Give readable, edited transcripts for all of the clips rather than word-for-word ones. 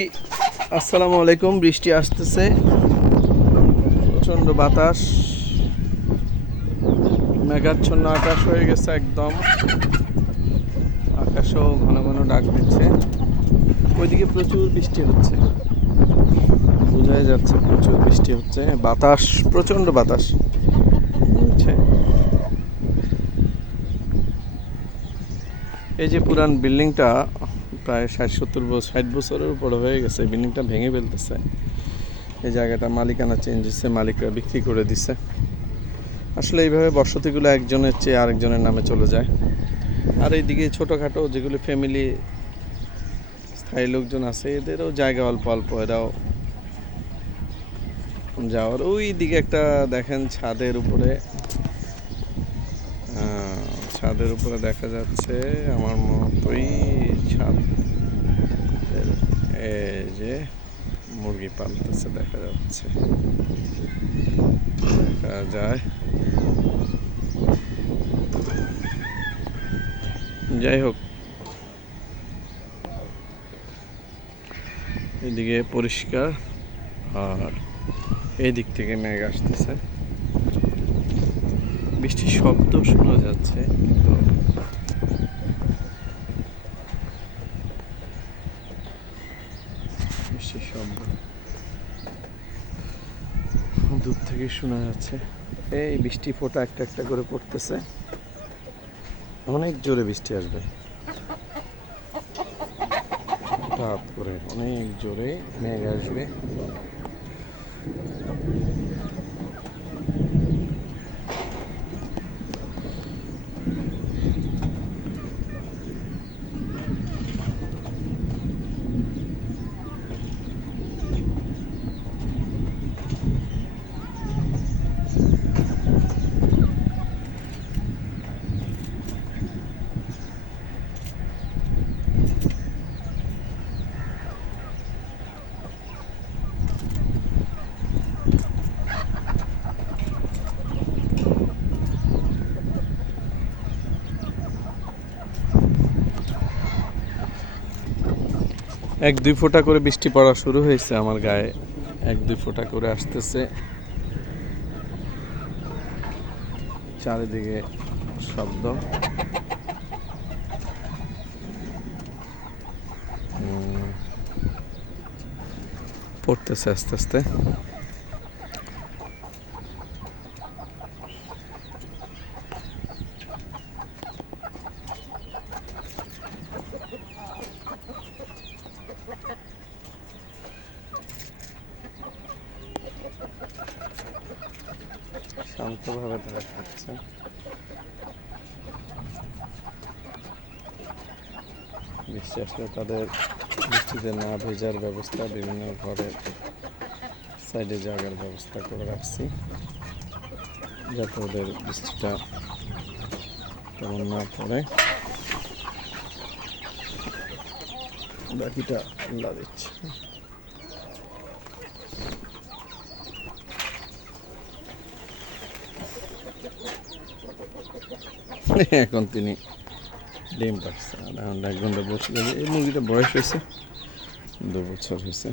আসসালামু আলাইকুম। বৃষ্টি আসতেছে, প্রচণ্ড বাতাস, মেঘাচ্ছন্ন আকাশ হয়ে গেছে একদম। আকাশও ঘন ঘন ডাক দিচ্ছে। ওইদিকে প্রচুর বৃষ্টি হচ্ছে, বোঝাই যাচ্ছে প্রচুর বৃষ্টি হচ্ছে। বাতাস, প্রচণ্ড বাতাস হচ্ছে। এই যে পুরান বিল্ডিংটা প্রায় 60-70 বছরের উপরে হয়ে গেছে, বিল্ডিংটা ভেঙে ফেলতেছে। এই জায়গাটা মালিকানা চেঞ্জ হচ্ছে, মালিকরা বিক্রি করে দিছে। আসলে এইভাবে বসতিগুলো একজনের চেয়ে আরেকজনের নামে চলে যায়। আর এইদিকে ছোটোখাটো যেগুলো ফ্যামিলি স্থায়ী লোকজন আছে, এদেরও জায়গা অল্প অল্প, এরাও যাওয়ার। ওই দিকে একটা দেখেন ছাদের উপরে দেখা যাচ্ছে আমার মতোই ছাদ, এই যে মুরগি পালতেছে দেখা যাচ্ছে, দেখা যায়। যাই হোক, এদিকে পরিষ্কার, আর এই দিক থেকে মেঘ আসতেছে, বৃষ্টির শব্দ শোনা যাচ্ছে, কিন্তু বৃষ্টির শব্দ দূর থেকে শোনা যাচ্ছে। এই বৃষ্টি ফোঁটা একটা একটা করে পড়তেছে, অনেক জোরে বৃষ্টি আসবে, হঠাৎ করে অনেক জোরে মেঘ আসবে। এক দুই ফোঁটা করে বৃষ্টি পড়া শুরু হয়েছে আমার গায়ে, এক দুই ফোঁটা করে আসতেছে। চারিদিকে শব্দ, পড়তেছে আস্তে আস্তে। শান্তভাবে তারা খাচ্ছে। বৃষ্টি আসলে তাদের বৃষ্টিতে না ভেজার ব্যবস্থা, বিভিন্ন ঘরের সাইডে জায়গার ব্যবস্থা করে রাখছি, যাতে ওদের বৃষ্টিটা তেমন না পড়ে। বাকিটা আল্লাহ দিচ্ছে। এখন তিনি ডিম পাচ্ছে, আধা ঘন্টা বসে যাবে। এই মুরগিটা বয়স হয়েছে 2 বছর হয়েছে।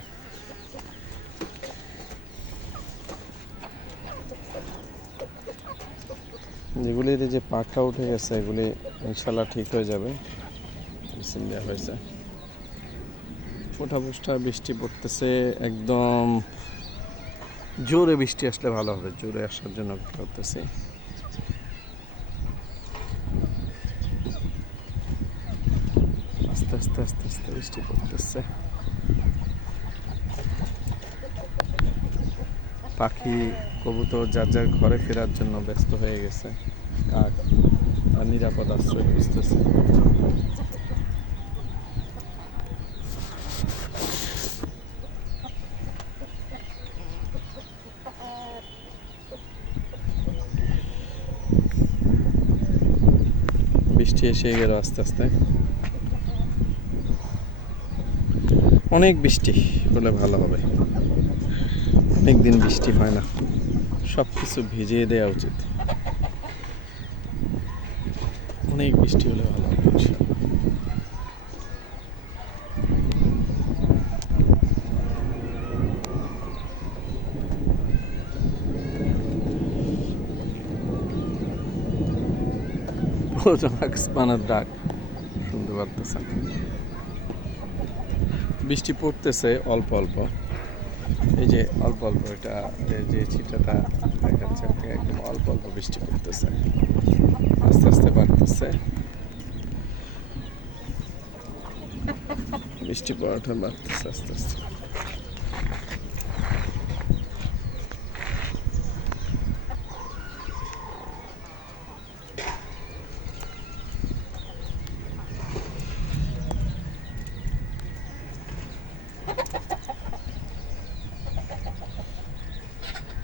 যেগুলির যে পাখা উঠে গেছে, এগুলি ইনশাল্লাহ ঠিক হয়ে যাবে, মেডিসিন দেওয়া হয়েছে। ফোঁটা ফোঁটা বৃষ্টি পড়তেছে, একদম জোরে বৃষ্টি আসলে ভালো হবে, জোরে আসার জন্য করতেছি। আস্তে আস্তে আস্তে আস্তে বৃষ্টি পড়তেছে। পাখি কবুতর যার যার ঘরে ফেরার জন্য ব্যস্ত হয়ে গেছে, কাক আর নিরাপদ আশ্রয় খুঁজতেছে। বৃষ্টি এসে গেল আস্তে আস্তে, অনেক বৃষ্টি হলে ভালো হবে। অনেক দিন বৃষ্টি হয় না, সব কিছু ভিজিয়ে দেওয়া উচিত। অনেক বৃষ্টি হলে ভালো হবে। মাক্সবানার ডাক শুনতে পারতেছেন। বৃষ্টি পড়তেছে অল্প অল্প, এই যে অল্প অল্প, এটা যে ছিটাটা দেখাচ্ছে একদম অল্প অল্প বৃষ্টি পড়তেছে, আস্তে আস্তে বাড়তেছে, বৃষ্টি পড়াটা বাড়তেছে আস্তে আস্তে।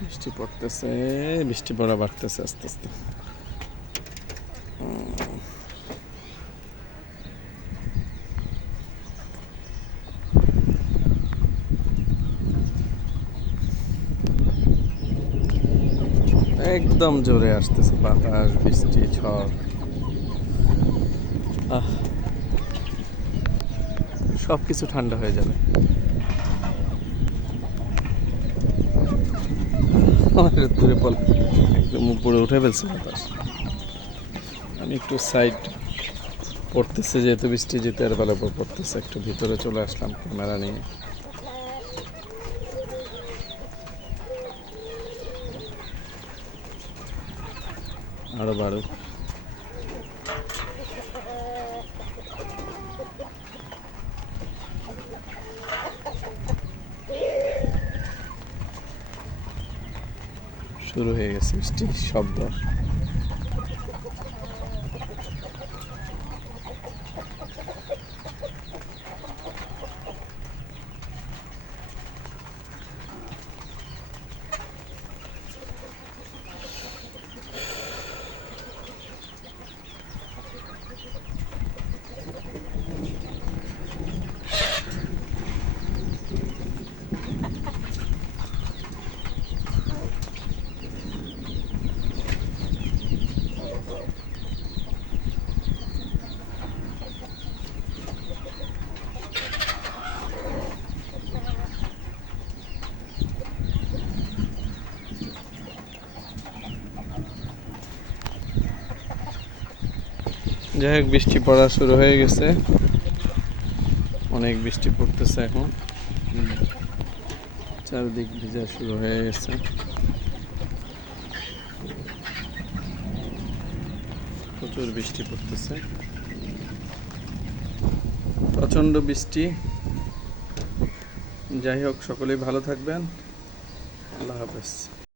বৃষ্টি পড়তেছে, বৃষ্টি পড়া বাড়তেছে আস্তে আস্তে। একদম জোরে আসতেছে বাতাস, বৃষ্টি, ঝড়। সব কিছু ঠান্ডা হয়ে যাবে। দূরে পল একদম উপরে উঠে ফেলছে বাতাস। আমি একটু সাইড পড়তেছে, যেহেতু বৃষ্টি যেতে আর ভালো পড়তেছে, একটু ভিতরে চলে আসলাম ক্যামেরা নিয়ে। আরো বাড়ুক। শুরু হয়ে গেছে বৃষ্টির শব্দ। যাই হোক, বৃষ্টি পড়া শুরু হয়ে গেছে, অনেক বৃষ্টি পড়তেছে এখন, চারিদিক ভিজা শুরু হয়ে গেছে। প্রচুর বৃষ্টি পড়তেছে, প্রচণ্ড বৃষ্টি। যাই হোক, সকলেই ভালো থাকবেন। আল্লাহ হাফেজ।